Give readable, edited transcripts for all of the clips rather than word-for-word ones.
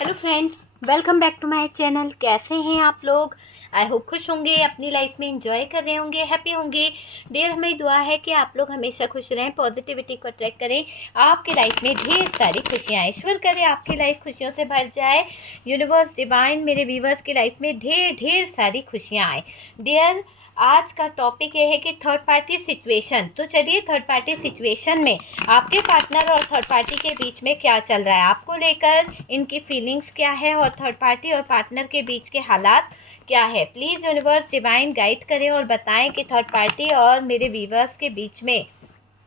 Hello friends, welcome back to my channel. कैसे हैं आप लोग? आई होप खुश होंगे, अपनी लाइफ में एंजॉय कर रहे होंगे, हैप्पी होंगे। डियर, हमेरी दुआ है कि आप लोग हमेशा खुश रहें, पॉजिटिविटी को अट्रैक्ट करें, आपकी लाइफ में ढेर सारी खुशियाँ आए। ईश्वर करे आपकी लाइफ खुशियों से भर जाए। यूनिवर्स डिवाइन मेरे व्यूवर्स की लाइफ में ढेर ढेर सारी खुशियाँ आए। डियर, आज का टॉपिक ये है कि थर्ड पार्टी सिचुएशन। तो चलिए, थर्ड पार्टी सिचुएशन में आपके पार्टनर और थर्ड पार्टी के बीच में क्या चल रहा है, आपको लेकर इनकी फीलिंग्स क्या है और थर्ड पार्टी और पार्टनर के बीच के हालात क्या है। प्लीज़ यूनिवर्स डिवाइन गाइड करें और बताएं कि थर्ड पार्टी और मेरे व्यूवर्स के बीच में,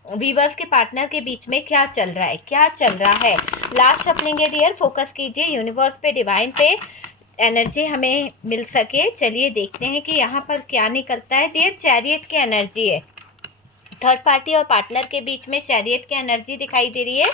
व्यूवर्स के पार्टनर के बीच में क्या चल रहा है, क्या चल रहा है। लास्ट शफलिंग है डियर, फोकस कीजिए यूनिवर्स पे, डिवाइन पे, एनर्जी हमें मिल सके। चलिए देखते हैं कि यहाँ पर क्या निकलता है। डियर, चैरियट की एनर्जी है, थर्ड पार्टी और पार्टनर के बीच में चैरियट की एनर्जी दिखाई दे रही है।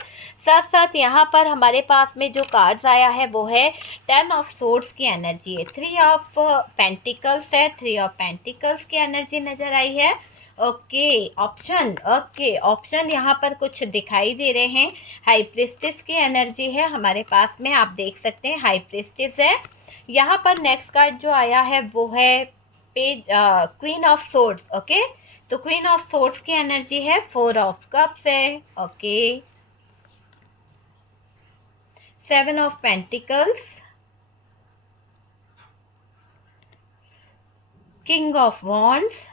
साथ साथ यहाँ पर हमारे पास में जो कार्ड्स आया है वो है 10 ऑफ सोर्ड्स की एनर्जी है, 3 ऑफ पेंटिकल्स है, 3 ऑफ पेंटिकल्स की एनर्जी नज़र आई है। ओके, ऑप्शन यहाँ पर कुछ दिखाई दे रहे हैं। हाई प्रिस्टेस की एनर्जी है हमारे पास में, आप देख सकते हैं हाई प्रिस्टेस है। यहाँ पर नेक्स्ट कार्ड जो आया है वो है page queen of swords. Okay, तो क्वीन ऑफ सोर्ड्स की एनर्जी है, 4 ऑफ कप्स है। Okay, 7 of pentacles, king of wands,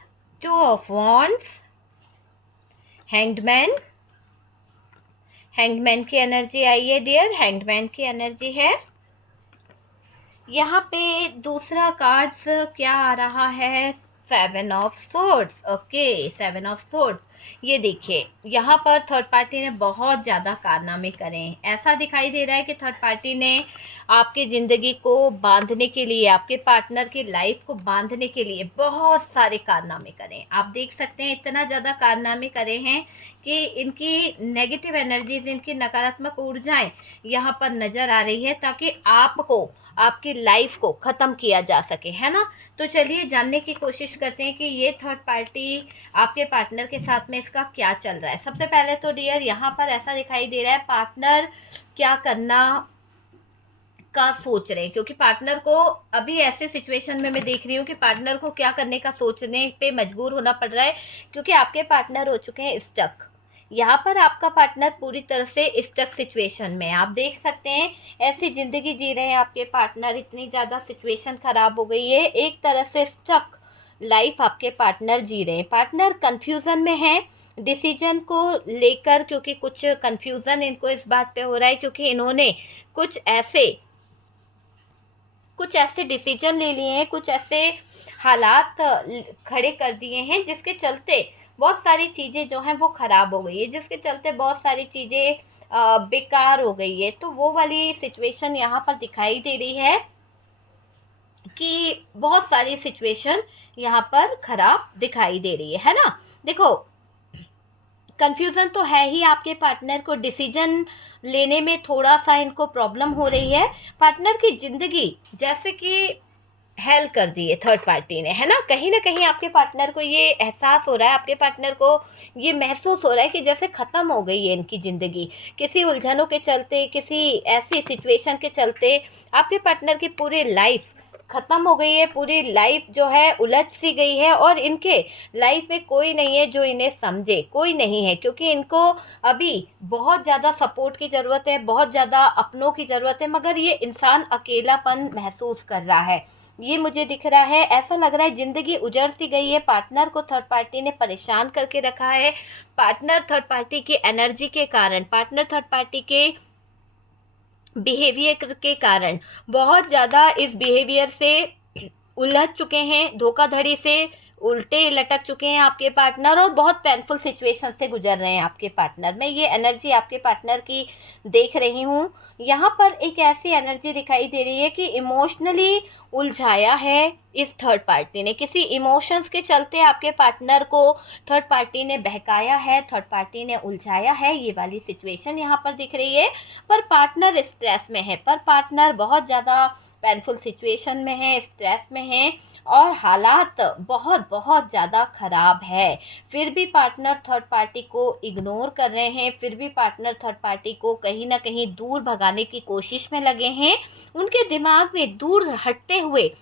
2 of wands, hanged man, hanged man की एनर्जी आई है डियर, हैंग्डमैन की एनर्जी है। यहाँ पे दूसरा कार्ड्स क्या आ रहा है, 7 of swords. Okay, 7 of swords. ये देखिए, यहाँ पर थर्ड पार्टी ने बहुत ज़्यादा कारनामे करे हैं। ऐसा दिखाई दे रहा है कि थर्ड पार्टी ने आपकी ज़िंदगी को बांधने के लिए, आपके पार्टनर की लाइफ को बांधने के लिए बहुत सारे कारनामे करे हैं। आप देख सकते हैं इतना ज़्यादा कारनामे करे हैं कि इनकी नेगेटिव एनर्जीज, इनकी नकारात्मक ऊर्जाएं यहाँ पर नज़र आ रही है, ताकि आपको, आपकी लाइफ को ख़त्म किया जा सके, है ना। तो चलिए जानने की कोशिश करते हैं कि ये थर्ड पार्टी आपके पार्टनर के साथ में इसका क्या चल रहा है। सबसे पहले तो डियर, यहाँ पर ऐसा दिखाई दे रहा है पार्टनर क्या करना का सोच रहे हैं, क्योंकि पार्टनर को अभी ऐसे सिचुएशन में मैं देख रही हूँ कि पार्टनर को क्या करने का सोचने पे मजबूर होना पड़ रहा है, क्योंकि आपके पार्टनर हो चुके हैं स्टक। यहाँ पर आपका पार्टनर पूरी तरह से स्टक सिचुएशन में, आप देख सकते हैं ऐसी ज़िंदगी जी रहे हैं आपके पार्टनर, इतनी ज़्यादा सिचुएशन ख़राब हो गई है, एक तरह से स्टक लाइफ आपके पार्टनर जी रहे हैं। पार्टनर कंफ्यूजन में है डिसीजन को लेकर, क्योंकि कुछ कंफ्यूजन इनको इस बात पे हो रहा है क्योंकि इन्होंने कुछ ऐसे डिसीजन ले लिए हैं, कुछ ऐसे हालात खड़े कर दिए हैं जिसके चलते बहुत सारी चीज़ें जो हैं वो ख़राब हो गई है, जिसके चलते बहुत सारी चीज़ें बेकार हो गई है। तो वो वाली सिचुएशन यहाँ पर दिखाई दे रही है कि बहुत सारी सिचुएशन यहाँ पर ख़राब दिखाई दे रही है ना। देखो, कन्फ्यूज़न तो है ही, आपके पार्टनर को डिसीजन लेने में थोड़ा सा इनको प्रॉब्लम हो रही है। पार्टनर की ज़िंदगी जैसे कि हेल कर दी है थर्ड पार्टी ने, है ना कहीं आपके पार्टनर को ये एहसास हो रहा है, आपके पार्टनर को ये महसूस हो रहा है कि जैसे ख़त्म हो गई है इनकी ज़िंदगी, किसी उलझनों के चलते, किसी ऐसी सिचुएशन के चलते आपके पार्टनर की पूरी लाइफ ख़त्म हो गई है, पूरी लाइफ जो है उलझ सी गई है, और इनके लाइफ में कोई नहीं है जो इन्हें समझे, कोई नहीं है, क्योंकि इनको अभी बहुत ज़्यादा सपोर्ट की ज़रूरत है, बहुत ज़्यादा अपनों की ज़रूरत है, मगर ये इंसान अकेलापन महसूस कर रहा है। ये मुझे दिख रहा है, ऐसा लग रहा है ज़िंदगी उजड़ सी गई है, पार्टनर को थर्ड पार्टी ने परेशान करके रखा है। पार्टनर थर्ड पार्टी की एनर्जी के कारण, पार्टनर थर्ड पार्टी के बिहेवियर के कारण बहुत ज़्यादा इस बिहेवियर से उलझ चुके हैं, धोखाधड़ी से उल्टे लटक चुके हैं आपके पार्टनर, और बहुत पेनफुल सिचुएशन से गुजर रहे हैं आपके पार्टनर। मैं ये एनर्जी आपके पार्टनर की देख रही हूँ। यहाँ पर एक ऐसी एनर्जी दिखाई दे रही है कि इमोशनली उलझाया है इस थर्ड पार्टी ने, किसी इमोशंस के चलते आपके पार्टनर को थर्ड पार्टी ने बहकाया है, थर्ड पार्टी ने उलझाया है, ये वाली सिचुएशन यहाँ पर दिख रही है। पर पार्टनर स्ट्रेस में है, पर पार्टनर बहुत ज़्यादा पेनफुल सिचुएशन में हैं, स्ट्रेस में हैं और हालात बहुत बहुत ज़्यादा ख़राब है। फिर भी पार्टनर थर्ड पार्टी को इग्नोर कर रहे हैं, फिर भी पार्टनर थर्ड पार्टी को कहीं ना कहीं दूर भगाने की कोशिश में लगे हैं। उनके दिमाग में दूर हटते हुए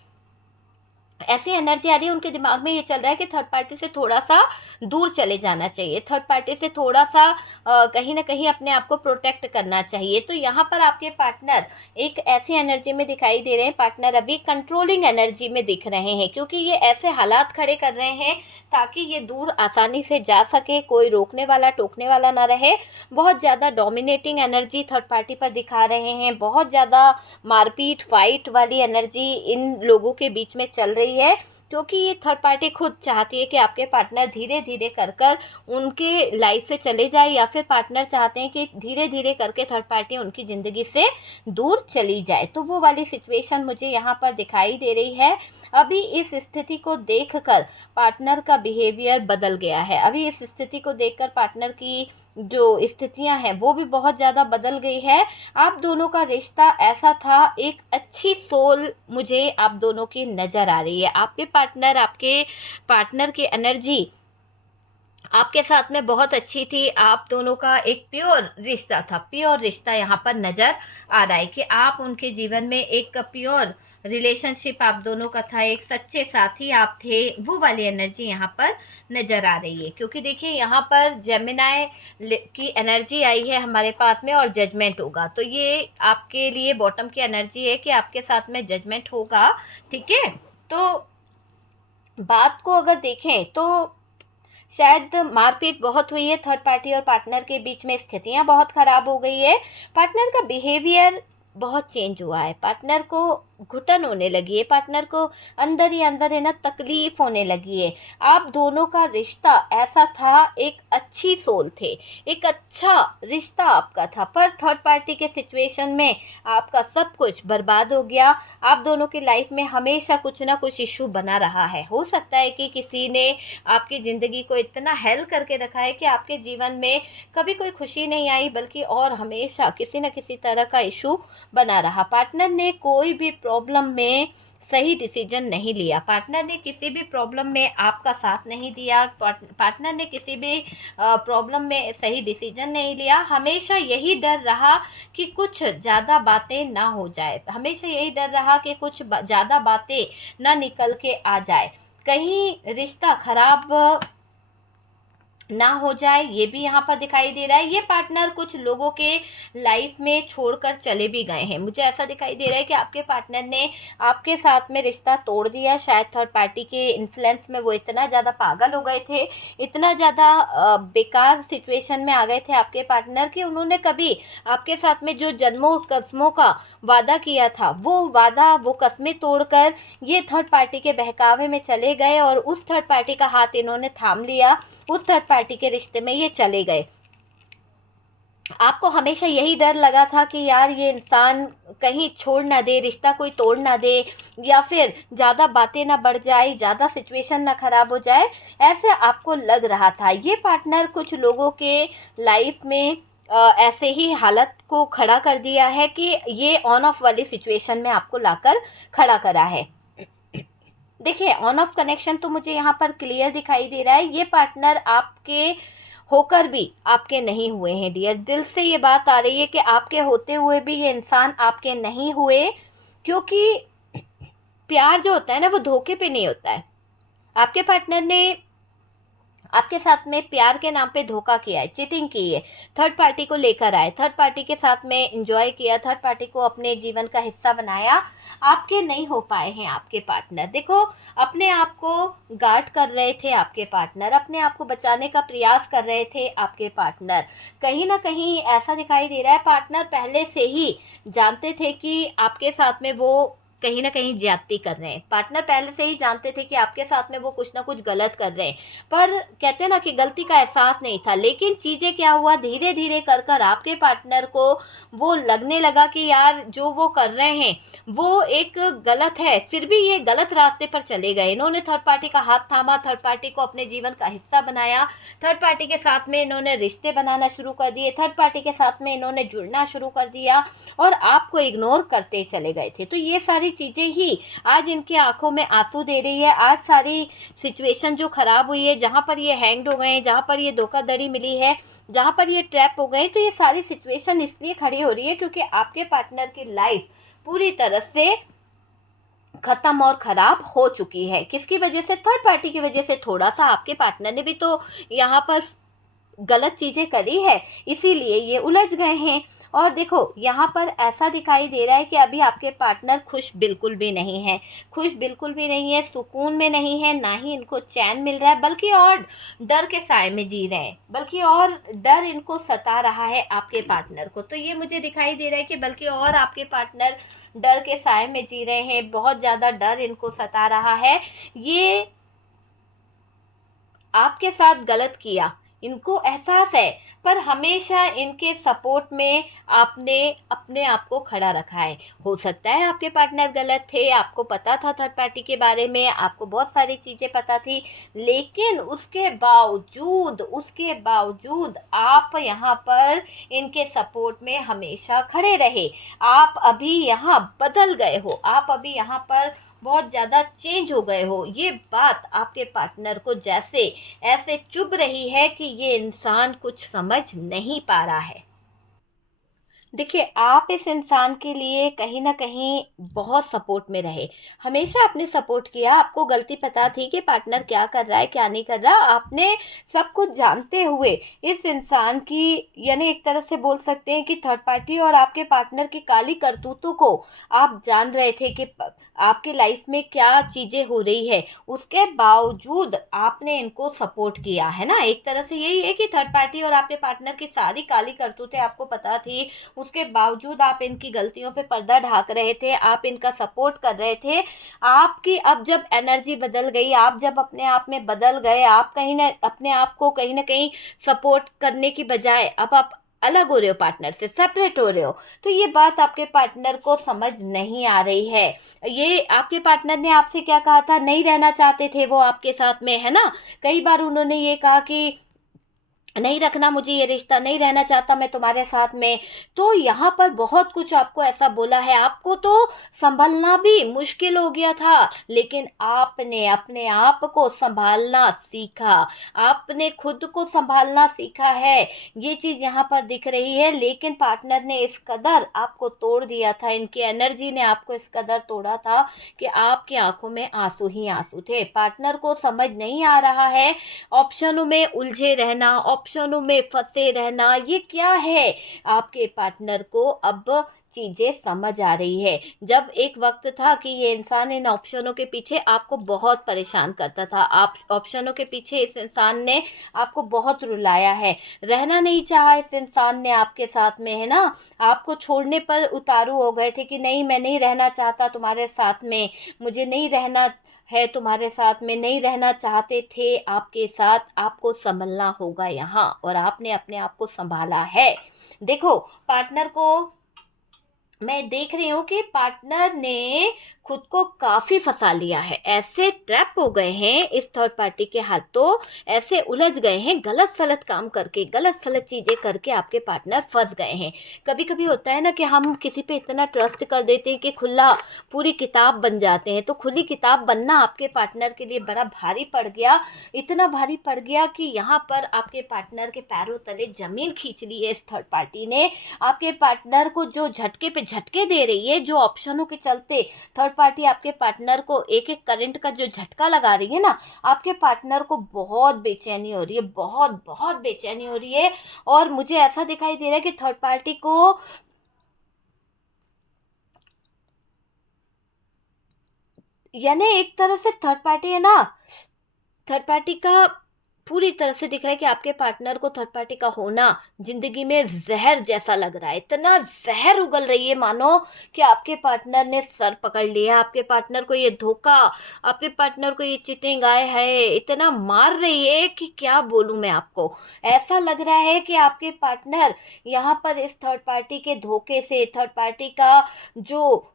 ऐसी एनर्जी आ रही है, उनके दिमाग में ये चल रहा है कि थर्ड पार्टी से थोड़ा सा दूर चले जाना चाहिए, थर्ड पार्टी से थोड़ा सा कहीं ना कहीं अपने आप को प्रोटेक्ट करना चाहिए। तो यहाँ पर आपके पार्टनर एक ऐसी एनर्जी में दिखाई दे रहे हैं, पार्टनर अभी कंट्रोलिंग एनर्जी में दिख रहे हैं, क्योंकि ये ऐसे हालात खड़े कर रहे हैं ताकि ये दूर आसानी से जा सके, कोई रोकने वाला टोकने वाला ना रहे। बहुत ज़्यादा डोमिनेटिंग एनर्जी थर्ड पार्टी पर दिखा रहे हैं, बहुत ज़्यादा मारपीट फाइट वाली एनर्जी इन लोगों के बीच में चल रही है, क्योंकि ये थर्ड पार्टी खुद चाहती है कि आपके पार्टनर धीरे धीरे कर कर उनके लाइफ से चले जाए, या फिर पार्टनर चाहते हैं कि धीरे धीरे करके थर्ड पार्टी उनकी ज़िंदगी से दूर चली जाए। तो वो वाली सिचुएशन मुझे यहाँ पर दिखाई दे रही है। अभी इस स्थिति को देखकर पार्टनर का बिहेवियर बदल गया है, अभी इस स्थिति को देखकर पार्टनर की जो स्थितियां हैं वो भी बहुत ज़्यादा बदल गई है। आप दोनों का रिश्ता ऐसा था, एक अच्छी सोल मुझे आप दोनों की नज़र आ रही है। आपके पार्टनर की एनर्जी आपके साथ में बहुत अच्छी थी, आप दोनों का एक प्योर रिश्ता था, प्योर रिश्ता यहाँ पर नज़र आ रहा है कि आप उनके जीवन में एक प्योर रिलेशनशिप आप दोनों का था, एक सच्चे साथी आप थे, वो वाली एनर्जी यहाँ पर नज़र आ रही है। क्योंकि देखिए यहाँ पर जेमिनाई की एनर्जी आई है हमारे पास में और जजमेंट होगा, तो ये आपके लिए बॉटम की एनर्जी है कि आपके साथ में जजमेंट होगा। ठीक है, तो बात को अगर देखें तो शायद मारपीट बहुत हुई है थर्ड पार्टी और पार्टनर के बीच में, स्थितियां बहुत ख़राब हो गई है, पार्टनर का बिहेवियर बहुत चेंज हुआ है, पार्टनर को घुटन होने लगी है, पार्टनर को अंदर ही अंदर है ना तकलीफ होने लगी है। आप दोनों का रिश्ता ऐसा था, एक अच्छी सोल थे, एक अच्छा रिश्ता आपका था, पर थर्ड पार्टी के सिचुएशन में आपका सब कुछ बर्बाद हो गया। आप दोनों की लाइफ में हमेशा कुछ ना कुछ इशू बना रहा है। हो सकता है कि किसी ने आपकी ज़िंदगी को इतना हेल करके रखा है कि आपके जीवन में कभी कोई खुशी नहीं आई, बल्कि और हमेशा किसी न किसी तरह का इशू बना रहा। पार्टनर ने कोई भी प्रॉब्लम में सही डिसीजन नहीं लिया, पार्टनर ने किसी भी प्रॉब्लम में आपका साथ नहीं दिया, पार्टनर ने किसी भी प्रॉब्लम में सही डिसीजन नहीं लिया। हमेशा यही डर रहा कि कुछ ज़्यादा बातें ना हो जाए, हमेशा यही डर रहा कि कुछ ज़्यादा बातें ना निकल के आ जाए, कहीं रिश्ता खराब ना हो जाए, ये भी यहाँ पर दिखाई दे रहा है। ये पार्टनर कुछ लोगों के लाइफ में छोड़कर चले भी गए हैं। मुझे ऐसा दिखाई दे रहा है कि आपके पार्टनर ने आपके साथ में रिश्ता तोड़ दिया, शायद थर्ड पार्टी के इन्फ्लुएंस में वो इतना ज़्यादा पागल हो गए थे, इतना ज़्यादा बेकार सिचुएशन में आ गए थे आपके पार्टनर कि उन्होंने कभी आपके साथ में जो जन्मों कस्मों का वादा किया था, वो वादा वो कस्में तोड़कर ये थर्ड पार्टी के बहकावे में चले गए और उस थर्ड पार्टी का हाथ इन्होंने थाम लिया, उस थर्ड पार्टी के रिश्ते में ये चले गए। आपको हमेशा यही डर लगा था कि यार ये इंसान कहीं छोड़ ना दे, रिश्ता कोई तोड़ ना दे, या फिर ज़्यादा बातें ना बढ़ जाए, ज़्यादा सिचुएशन ना ख़राब हो जाए, ऐसे आपको लग रहा था। ये पार्टनर कुछ लोगों के लाइफ में ऐसे ही हालत को खड़ा कर दिया है कि ये ऑन ऑफ वाली सिचुएशन में आपको लाकर खड़ा करा है। देखिए ऑन ऑफ कनेक्शन तो मुझे यहाँ पर क्लियर दिखाई दे रहा है, ये पार्टनर आपके होकर भी आपके नहीं हुए हैं डियर। दिल से ये बात आ रही है कि आपके होते हुए भी ये इंसान आपके नहीं हुए, क्योंकि प्यार जो होता है ना वो धोखे पे नहीं होता है। आपके पार्टनर ने आपके साथ में प्यार के नाम पे धोखा किया है, चीटिंग की है, थर्ड पार्टी को लेकर आए, थर्ड पार्टी के साथ में एंजॉय किया, थर्ड पार्टी को अपने जीवन का हिस्सा बनाया। आपके नहीं हो पाए हैं आपके पार्टनर। देखो अपने आप को गार्ड कर रहे थे आपके पार्टनर, अपने आप को बचाने का प्रयास कर रहे थे आपके पार्टनर। कहीं ना कहीं ऐसा दिखाई दे रहा है पार्टनर पहले से ही जानते थे कि आपके साथ में वो कहीं ना कहीं ज्यादती कर रहे हैं। पार्टनर पहले से ही जानते थे कि आपके साथ में वो कुछ ना कुछ गलत कर रहे हैं, पर कहते हैं ना कि गलती का एहसास नहीं था। लेकिन चीज़ें क्या हुआ, धीरे धीरे कर कर आपके पार्टनर को वो लगने लगा कि यार जो वो कर रहे हैं वो एक गलत है, फिर भी ये गलत रास्ते पर चले गए। इन्होंने थर्ड पार्टी का हाथ थामा, थर्ड पार्टी को अपने जीवन का हिस्सा बनाया, थर्ड पार्टी के साथ में इन्होंने रिश्ते बनाना शुरू कर दिए, थर्ड पार्टी के साथ में इन्होंने जुड़ना शुरू कर दिया और आपको इग्नोर करते चले गए थे। तो ये सारी सारी चीज़ें ही आज इनकी आंखों में आंसू दे रही है। आज सारी सिचुएशन जो ख़राब हुई है, जहाँ पर ये हैंग्ड हो गए हैं, जहाँ पर ये धोखाधड़ी मिली है, जहाँ पर ये ट्रैप हो गए, तो ये सारी सिचुएशन इसलिए खड़ी हो रही है क्योंकि आपके पार्टनर की लाइफ पूरी तरह से ख़त्म और ख़राब हो चुकी है। किसकी वजह से? थर्ड पार्टी की वजह से। थोड़ा सा आपके पार्टनर ने भी तो यहाँ पर गलत चीज़ें करी है, इसीलिए ये उलझ गए हैं। और देखो यहाँ पर ऐसा दिखाई दे रहा है कि अभी आपके पार्टनर खुश बिल्कुल भी नहीं है, खुश बिल्कुल भी नहीं है, सुकून में नहीं है, ना ही इनको चैन मिल रहा है, बल्कि और डर के साए में जी रहे हैं, बल्कि और डर इनको सता रहा है आपके पार्टनर को। तो ये मुझे दिखाई दे रहा है कि बल्कि और आपके पार्टनर डर के साए में जी रहे हैं, बहुत ज़्यादा डर इनको सता रहा है। ये आपके साथ गलत किया, इनको एहसास है, पर हमेशा इनके सपोर्ट में आपने अपने आप को खड़ा रखा है। हो सकता है आपके पार्टनर गलत थे, आपको पता था थर्ड पार्टी के बारे में, आपको बहुत सारी चीज़ें पता थी, लेकिन उसके बावजूद आप यहाँ पर इनके सपोर्ट में हमेशा खड़े रहे। आप अभी यहाँ बदल गए हो, आप अभी यहाँ पर बहुत ज़्यादा चेंज हो गए हो। ये बात आपके पार्टनर को जैसे ऐसे चुभ रही है कि ये इंसान कुछ समझ नहीं पा रहा है। देखिए, आप इस इंसान के लिए कहीं न कहीं बहुत सपोर्ट में रहे, हमेशा आपने सपोर्ट किया, आपको गलती पता थी कि पार्टनर क्या कर रहा है, क्या नहीं कर रहा, आपने सब कुछ जानते हुए इस इंसान की, यानी एक तरह से बोल सकते हैं कि थर्ड पार्टी और आपके पार्टनर की काली करतूतों को आप जान रहे थे कि आपकी लाइफ में क्या चीज़ें हो रही है, उसके बावजूद आपने इनको सपोर्ट किया, है ना? एक तरह से यही है कि थर्ड पार्टी और आपके पार्टनर की सारी काली करतूतें आपको पता थी, उसके बावजूद आप इनकी गलतियों पे पर्दा ढाक रहे थे, आप इनका सपोर्ट कर रहे थे। आपकी अब जब एनर्जी बदल गई, आप जब अपने आप में बदल गए, आप कहीं न अपने आप को कहीं न कहीं सपोर्ट करने की बजाय अब आप अलग हो रहे हो, पार्टनर से सेपरेट हो रहे हो, तो ये बात आपके पार्टनर को समझ नहीं आ रही है। ये आपके पार्टनर ने आपसे क्या कहा था? नहीं रहना चाहते थे वो आपके साथ में, है ना? कई बार उन्होंने ये कहा कि नहीं रखना मुझे ये रिश्ता, नहीं रहना चाहता मैं तुम्हारे साथ में। तो यहाँ पर बहुत कुछ आपको ऐसा बोला है, आपको तो संभलना भी मुश्किल हो गया था, लेकिन आपने अपने आप को संभालना सीखा, आपने खुद को संभालना सीखा है। ये चीज़ यहाँ पर दिख रही है, लेकिन पार्टनर ने इस कदर आपको तोड़ दिया था, इनकी एनर्जी ने आपको इस कदर तोड़ा था कि आपकी आंखों में आंसू ही आंसू थे। पार्टनर को समझ नहीं आ रहा है, ऑप्शनों में उलझे रहना, ऑप्शनों में फंसे रहना, ये क्या है? आपके पार्टनर को अब चीज़ें समझ आ रही है। जब एक वक्त था कि ये इंसान इन ऑप्शनों के पीछे आपको बहुत परेशान करता था, आप ऑप्शनों के पीछे इस इंसान ने आपको बहुत रुलाया है, रहना नहीं चाहा इस इंसान ने आपके साथ में, है ना? आपको छोड़ने पर उतारू हो गए थे कि नहीं, मैं नहीं रहना चाहता तुम्हारे साथ में, मुझे नहीं रहना है तुम्हारे साथ में, नहीं रहना चाहते थे आपके साथ, आपको संभलना होगा यहाँ, और आपने अपने आप को संभाला है। देखो, पार्टनर को मैं देख रही हूँ कि पार्टनर ने खुद को काफ़ी फंसा लिया है, ऐसे ट्रैप हो गए हैं इस थर्ड पार्टी के हाथों, ऐसे उलझ गए हैं, गलत सलत काम करके, गलत सलत चीज़ें करके आपके पार्टनर फंस गए हैं। कभी कभी होता है ना कि हम किसी पे इतना ट्रस्ट कर देते हैं कि खुला पूरी किताब बन जाते हैं, तो खुली किताब बनना आपके पार्टनर के लिए बड़ा भारी पड़ गया, इतना भारी पड़ गया कि यहाँ पर आपके पार्टनर के पैरों तले ज़मीन खींच ली है इस थर्ड पार्टी ने। आपके पार्टनर को जो झटके पे झटके दे रही है, जो ऑप्शनों के चलते थर्ड पार्टी आपके पार्टनर को एक एक करंट का जो झटका लगा रही है ना, आपके पार्टनर को बहुत बेचैनी हो रही है, बहुत बहुत बेचैनी हो रही है। और मुझे ऐसा दिखाई दे रहा है कि थर्ड पार्टी को, यानी एक तरह से थर्ड पार्टी है ना, थर्ड पार्टी का पूरी तरह से दिख रहा है कि आपके पार्टनर को थर्ड पार्टी का होना जिंदगी में जहर जैसा लग रहा है, इतना जहर उगल रही है मानो कि आपके पार्टनर ने सर पकड़ लिया, आपके पार्टनर को ये धोखा, आपके पार्टनर को ये चीटिंग आए है इतना मार रही है कि क्या बोलूं मैं आपको। ऐसा लग रहा है कि आपके पार्टनर यहाँ पर इस थर्ड पार्टी के धोखे से, थर्ड पार्टी का जो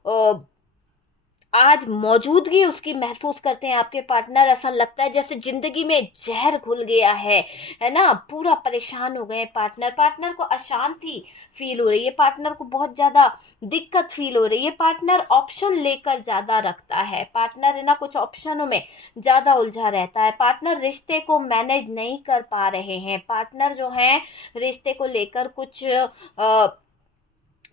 आज मौजूदगी उसकी महसूस करते हैं आपके पार्टनर, ऐसा लगता है जैसे ज़िंदगी में ज़हर घुल गया है ना? पूरा परेशान हो गए हैं पार्टनर, पार्टनर को अशांति फ़ील हो रही है, पार्टनर को बहुत ज़्यादा दिक्कत फ़ील हो रही है, पार्टनर ऑप्शन लेकर ज़्यादा रखता है, पार्टनर है ना कुछ ऑप्शनों में ज़्यादा उलझा रहता है, पार्टनर रिश्ते को मैनेज नहीं कर पा रहे हैं, पार्टनर जो हैं रिश्ते को लेकर कुछ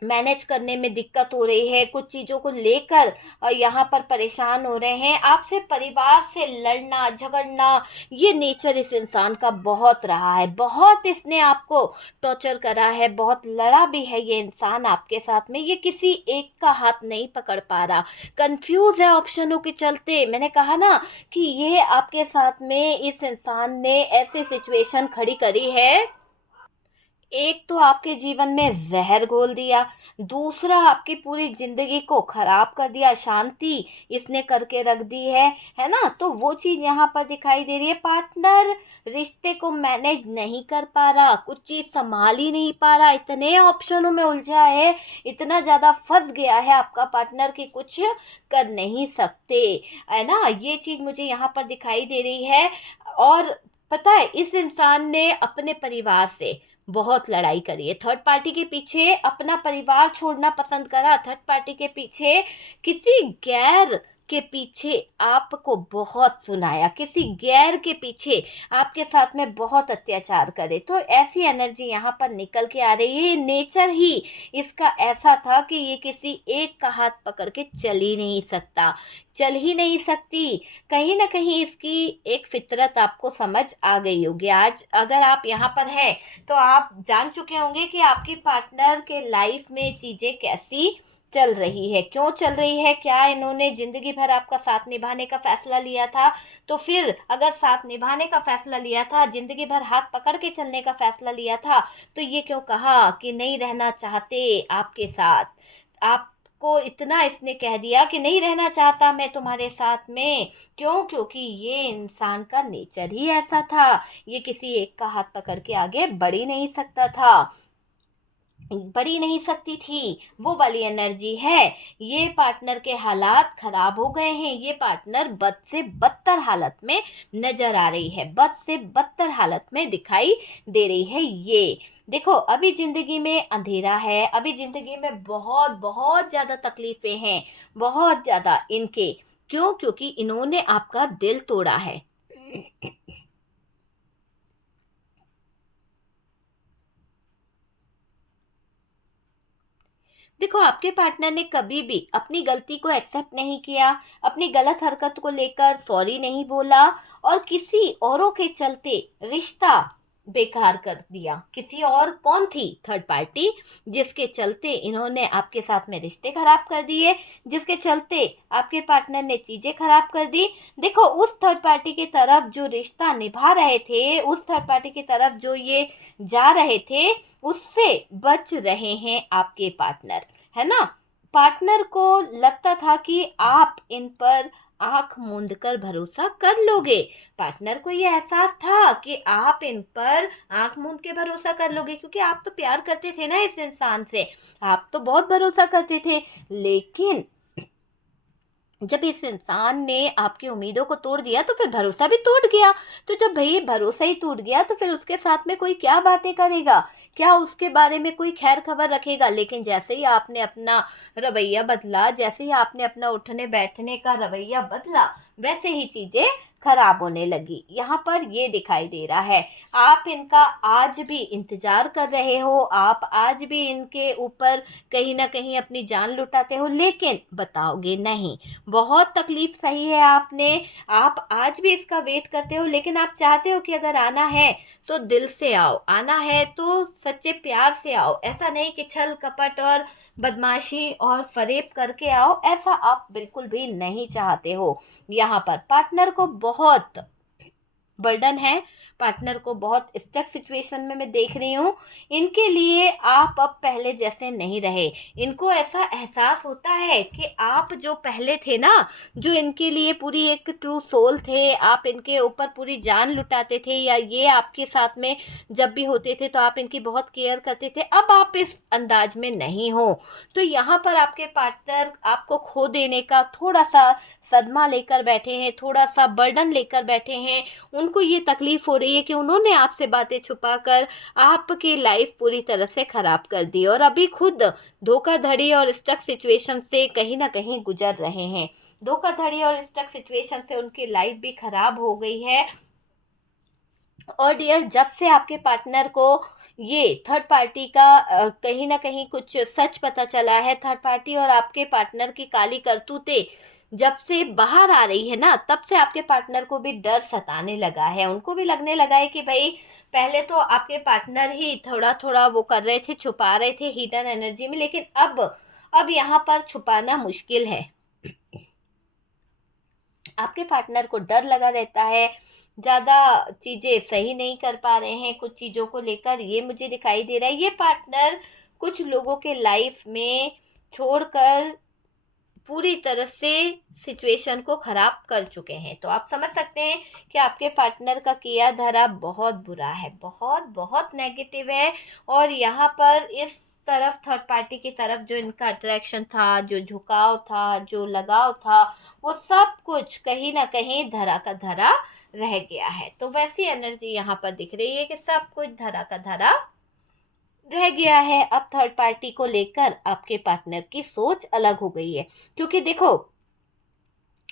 मैनेज करने में दिक्कत हो रही है, कुछ चीज़ों को लेकर यहाँ पर परेशान हो रहे हैं। आपसे परिवार से लड़ना झगड़ना, ये नेचर इस इंसान का बहुत रहा है, बहुत इसने आपको टॉर्चर करा है, बहुत लड़ा भी है ये इंसान आपके साथ में। ये किसी एक का हाथ नहीं पकड़ पा रहा, कंफ्यूज है ऑप्शनों के चलते। मैंने कहा ना कि ये आपके साथ में इस इंसान ने ऐसी सिचुएशन खड़ी करी है, एक तो आपके जीवन में ज़हर घोल दिया, दूसरा आपकी पूरी ज़िंदगी को ख़राब कर दिया, शांति इसने करके रख दी है ना? तो वो चीज़ यहाँ पर दिखाई दे रही है। पार्टनर रिश्ते को मैनेज नहीं कर पा रहा, कुछ चीज़ सँभाल ही नहीं पा रहा, इतने ऑप्शनों में उलझा है, इतना ज़्यादा फँस गया है आपका पार्टनर कि कुछ कर नहीं सकते, है ना? ये चीज़ मुझे यहाँ पर दिखाई दे रही है। और पता है इस इंसान ने अपने परिवार से बहुत लड़ाई करी है, थर्ड पार्टी के पीछे अपना परिवार छोड़ना पसंद करा, थर्ड पार्टी के पीछे किसी गैर के पीछे आपको बहुत सुनाया, किसी गैर के पीछे आपके साथ में बहुत अत्याचार करे। तो ऐसी एनर्जी यहाँ पर निकल के आ रही है, नेचर ही इसका ऐसा था कि ये किसी एक का हाथ पकड़ के चल ही नहीं सकता, चल ही नहीं सकती। कहीं न कहीं इसकी एक फ़ितरत आपको समझ आ गई होगी। आज अगर आप यहाँ पर हैं, तो आप जान चुके होंगे कि आपकी पार्टनर के लाइफ़ में चीज़ें कैसी चल रही है, क्यों चल रही है, क्या इन्होंने ज़िंदगी भर आपका साथ निभाने का फ़ैसला लिया था, तो फिर अगर साथ निभाने का फ़ैसला लिया था, ज़िंदगी भर हाथ पकड़ के चलने का फ़ैसला लिया था, तो ये क्यों कहा कि नहीं रहना चाहते आपके साथ? आपको इतना इसने कह दिया कि नहीं रहना चाहता मैं तुम्हारे साथ में, क्यों? क्योंकि ये इंसान का नेचर ही ऐसा था, ये किसी एक का हाथ पकड़ के आगे बढ़ ही नहीं सकता था, बढ़ी नहीं सकती थी, वो वाली एनर्जी है। ये पार्टनर के हालात खराब हो गए हैं, ये पार्टनर बद से बदतर हालत में नजर आ रही है, बद से बदतर हालत में दिखाई दे रही है। ये देखो अभी जिंदगी में अंधेरा है, अभी जिंदगी में बहुत बहुत ज्यादा तकलीफें हैं, बहुत ज्यादा इनके, क्यों? क्योंकि इन्होंने आपका दिल तोड़ा है। देखो आपके पार्टनर ने कभी भी अपनी गलती को एक्सेप्ट नहीं किया, अपनी गलत हरकत को लेकर सॉरी नहीं बोला, और किसी औरों के चलते रिश्ता बेकार कर दिया। किसी और कौन थी? थर्ड पार्टी, जिसके चलते इन्होंने आपके साथ में रिश्ते खराब कर दिए, जिसके चलते आपके पार्टनर ने चीजें खराब कर दी। देखो उस थर्ड पार्टी की तरफ जो रिश्ता निभा रहे थे, उस थर्ड पार्टी की तरफ जो ये जा रहे थे, उससे बच रहे हैं आपके पार्टनर, है ना? पार्टनर को लगता था कि आप इन पर आंख मूंद कर भरोसा कर लोगे, पार्टनर को ये एहसास था कि आप इन पर आंख मूंद के भरोसा कर लोगे, क्योंकि आप तो प्यार करते थे ना इस इंसान से, आप तो बहुत भरोसा करते थे। लेकिन जब इस इंसान ने आपकी उम्मीदों को तोड़ दिया, तो फिर भरोसा भी टूट गया। तो जब भई भरोसा ही टूट गया, तो फिर उसके साथ में कोई क्या बातें करेगा? क्या उसके बारे में कोई खैर खबर रखेगा? लेकिन जैसे ही आपने अपना रवैया बदला, जैसे ही आपने अपना उठने बैठने का रवैया बदला, वैसे ही चीज़ें खराब होने लगी। यहाँ पर ये दिखाई दे रहा है, आप इनका आज भी इंतज़ार कर रहे हो, आप आज भी इनके ऊपर कहीं न कहीं अपनी जान लुटाते हो, लेकिन बताओगे नहीं। बहुत तकलीफ सही है आपने, आप आज भी इसका वेट करते हो, लेकिन आप चाहते हो कि अगर आना है तो दिल से आओ, आना है तो सच्चे प्यार से आओ, ऐसा नहीं कि छल कपट और बदमाशी और फरेब करके आओ, ऐसा आप बिल्कुल भी नहीं चाहते हो। यहाँ पर पार्टनर को बहुत बर्डन है, पार्टनर को बहुत स्टक सिचुएशन में मैं देख रही हूँ। इनके लिए आप अब पहले जैसे नहीं रहे। इनको ऐसा एहसास होता है कि आप जो पहले थे ना, जो इनके लिए पूरी एक ट्रू सोल थे, आप इनके ऊपर पूरी जान लुटाते थे, या ये आपके साथ में जब भी होते थे तो आप इनकी बहुत केयर करते थे, अब आप इस अंदाज में नहीं हो। तो यहाँ पर आपके पार्टनर आपको खो देने का थोड़ा सा सदमा लेकर बैठे हैं, थोड़ा सा बर्डन लेकर बैठे हैं। उनको ये तकलीफ हो रही है कि उन्होंने आपसे बातें छुपाकर आपकी लाइफ पूरी तरह से ख़राब कर दी, और अभी खुद धोखाधड़ी और स्टक सिचुएशन से कहीं ना कहीं गुजर रहे हैं। धोखाधड़ी और स्टक सिचुएशन से उनकी लाइफ भी ख़राब हो गई है। और डियर, जब से आपके पार्टनर को ये थर्ड पार्टी का कहीं ना कहीं कुछ सच पता चला है, थर्ड पार्टी और आपके पार्टनर की काली करतूतें जब से बाहर आ रही है ना, तब से आपके पार्टनर को भी डर सताने लगा है। उनको भी लगने लगा है कि भाई पहले तो आपके पार्टनर ही थोड़ा थोड़ा वो कर रहे थे, छुपा रहे थे हिडन एनर्जी में, लेकिन अब यहाँ पर छुपाना मुश्किल है। आपके पार्टनर को डर लगा रहता है, ज़्यादा चीज़ें सही नहीं कर पा रहे हैं कुछ चीज़ों को लेकर, ये मुझे दिखाई दे रहा है। ये पार्टनर कुछ लोगों के लाइफ में छोड़कर पूरी तरह से सिचुएशन को ख़राब कर चुके हैं। तो आप समझ सकते हैं कि आपके पार्टनर का किया धरा बहुत बुरा है, बहुत बहुत नेगेटिव है। और यहाँ पर इस तरफ थर्ड पार्टी की तरफ जो इनका अट्रैक्शन था, जो झुकाव था, जो लगाव था, वो सब कुछ कहीं ना कहीं धरा का धरा रह गया है। तो वैसी एनर्जी यहाँ पर दिख रही है कि सब कुछ धरा का धरा रह गया है। अब थर्ड पार्टी को लेकर आपके पार्टनर की सोच अलग हो गई है, क्योंकि देखो,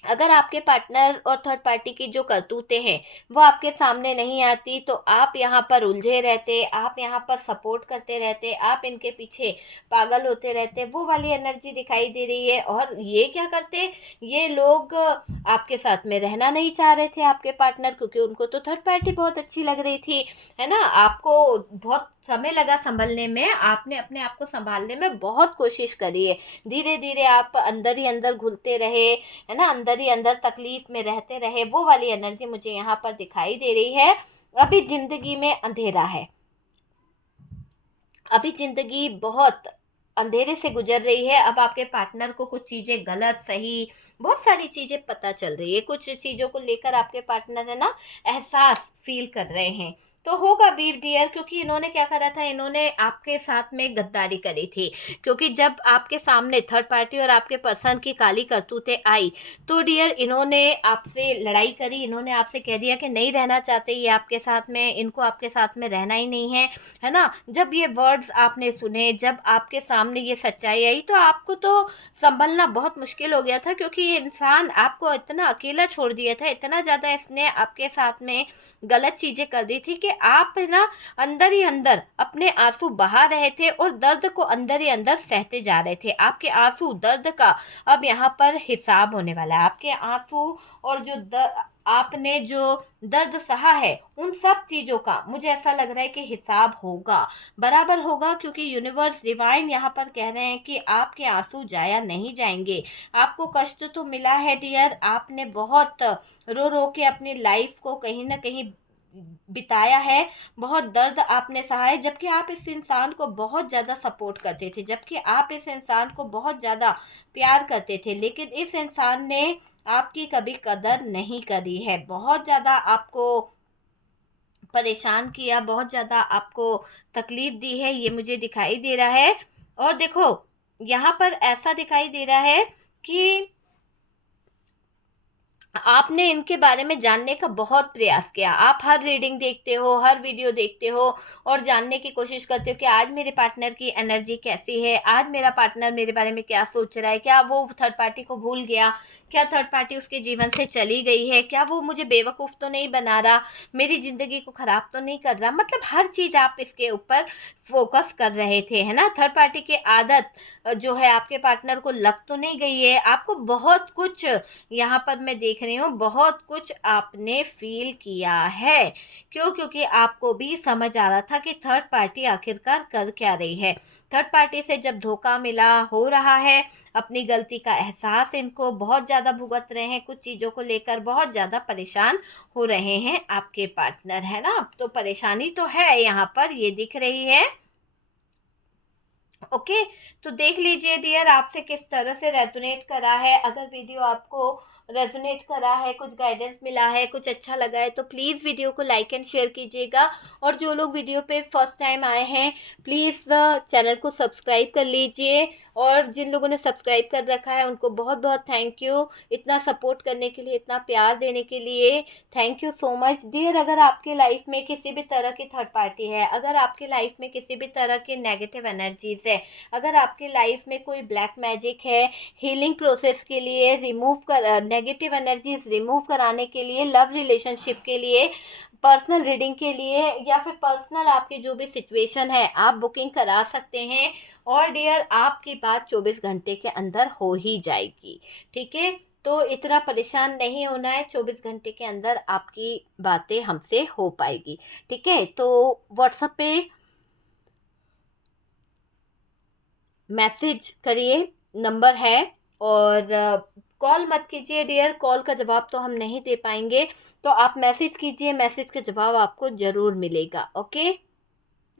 अगर आपके पार्टनर और थर्ड पार्टी की जो करतूतें हैं वो आपके सामने नहीं आती, तो आप यहाँ पर उलझे रहते, आप यहाँ पर सपोर्ट करते रहते, आप इनके पीछे पागल होते रहते। वो वाली एनर्जी दिखाई दे रही है। और ये क्या करते, ये लोग आपके साथ में रहना नहीं चाह रहे थे आपके पार्टनर, क्योंकि उनको तो थर्ड पार्टी बहुत अच्छी लग रही थी, है ना। आपको बहुत समय लगा संभलने में, आपने अपने आप को संभालने में बहुत कोशिश करी है। धीरे धीरे आप अंदर ही अंदर घुलते रहे, है ना, अंदर ही अंदर तकलीफ में रहते रहे। वो वाली एनर्जी मुझे यहाँ पर दिखाई दे रही है। अभी जिंदगी में अंधेरा है, अभी जिंदगी बहुत अंधेरे से गुजर रही है। अब आपके पार्टनर को कुछ चीज़ें गलत सही बहुत सारी चीज़ें पता चल रही है, कुछ चीज़ों को लेकर आपके पार्टनर है ना एहसास फील कर रहे हैं। तो होगा भी डियर, क्योंकि इन्होंने क्या करा था, इन्होंने आपके साथ में गद्दारी करी थी। क्योंकि जब आपके सामने थर्ड पार्टी और आपके पर्सन की काली करतूतें आई, तो डियर इन्होंने आपसे लड़ाई करी, इन्होंने आपसे कह दिया कि नहीं रहना चाहते ये आपके साथ में, इनको आपके साथ में रहना ही नहीं है ना। जब ये वर्ड्स आपने सुने, जब आपके सामने ये सच्चाई आई, तो आपको तो संभलना बहुत मुश्किल हो गया था, क्योंकि ये इंसान आपको इतना अकेला छोड़ दिया था, इतना ज़्यादा इसने आपके साथ में गलत चीज़ें कर दी थी कि आप है ना अंदर ही अंदर अपने आंसू बहा रहे थे और दर्द को अंदर ही अंदर सहते जा रहे थे। आपके आंसू दर्द का अब यहाँ पर हिसाब होने वाला है। आपके आंसू और जो आपने जो दर्द सहा है, उन सब चीज़ों का मुझे ऐसा लग रहा है कि हिसाब होगा, बराबर होगा। क्योंकि यूनिवर्स डिवाइन यहाँ पर कह रहे हैं कि आपके आंसू जाया नहीं जाएंगे। आपको कष्ट तो मिला है डियर, आपने बहुत रो रो के अपनी लाइफ को कहीं ना कहीं बिताया है, बहुत दर्द आपने सहा है, जबकि आप इस इंसान को बहुत ज़्यादा सपोर्ट करते थे, जबकि आप इस इंसान को बहुत ज़्यादा प्यार करते थे। लेकिन इस इंसान ने आपकी कभी कदर नहीं करी है, बहुत ज़्यादा आपको परेशान किया, बहुत ज़्यादा आपको तकलीफ़ दी है, ये मुझे दिखाई दे रहा है। और देखो, यहाँ पर ऐसा दिखाई दे रहा है कि आपने इनके बारे में जानने का बहुत प्रयास किया। आप हर रीडिंग देखते हो, हर वीडियो देखते हो और जानने की कोशिश करते हो कि आज मेरे पार्टनर की एनर्जी कैसी है, आज मेरा पार्टनर मेरे बारे में क्या सोच रहा है, क्या वो थर्ड पार्टी को भूल गया, क्या थर्ड पार्टी उसके जीवन से चली गई है, क्या वो मुझे बेवकूफ़ तो नहीं बना रहा, मेरी ज़िंदगी को ख़राब तो नहीं कर रहा। मतलब हर चीज़ आप इसके ऊपर फोकस कर रहे थे, है ना। थर्ड पार्टी की आदत जो है आपके पार्टनर को लग तो नहीं गई है, आपको बहुत कुछ यहाँ पर मैं देख देख रही हूँ बहुत कुछ आपने फील किया है। क्यों? क्योंकि आपको भी समझ आ रहा था कि थर्ड पार्टी आखिरकार कर क्या रही है। थर्ड पार्टी से जब धोखा मिला हो रहा है, अपनी गलती का एहसास इनको बहुत ज़्यादा भुगत रहे हैं, कुछ चीज़ों को लेकर बहुत ज़्यादा परेशान हो रहे हैं आपके पार्टनर, है ना। तो परेशानी तो है यहाँ पर, ये दिख रही है। ओके, तो देख लीजिए डियर आपसे किस तरह से रेजोनेट करा है। अगर वीडियो आपको रेजोनेट करा है, कुछ गाइडेंस मिला है, कुछ अच्छा लगा है, तो प्लीज़ वीडियो को लाइक एंड शेयर कीजिएगा। और जो लोग वीडियो पे फर्स्ट टाइम आए हैं, प्लीज़ चैनल को सब्सक्राइब कर लीजिए। और जिन लोगों ने सब्सक्राइब कर रखा है उनको बहुत बहुत थैंक यू, इतना सपोर्ट करने के लिए, इतना प्यार देने के लिए। Thank you so much dear. अगर आपके लाइफ में किसी भी तरह की थर्ड पार्टी है, अगर आपके लाइफ में किसी भी तरह की नेगेटिव एनर्जीज है, अगर आपकी लाइफ में कोई ब्लैक मैजिक है, हीलिंग प्रोसेस के लिए, नेगेटिव एनर्जीज रिमूव कराने के लिए, लव रिलेशनशिप के लिए, पर्सनल रीडिंग के लिए, या फिर पर्सनल आपकी जो भी सिचुएशन है, आप बुकिंग करा सकते हैं। और डियर आपकी बात 24 घंटे के अंदर हो ही जाएगी, ठीक है। तो इतना परेशान नहीं होना है, 24 घंटे के अंदर आपकी बातें हमसे हो पाएगी, ठीक है। तो व्हाट्सएप पे मैसेज करिए, नंबर है। और कॉल मत कीजिए डियर, कॉल का जवाब तो हम नहीं दे पाएंगे। तो आप मैसेज कीजिए, मैसेज का जवाब आपको ज़रूर मिलेगा। ओके।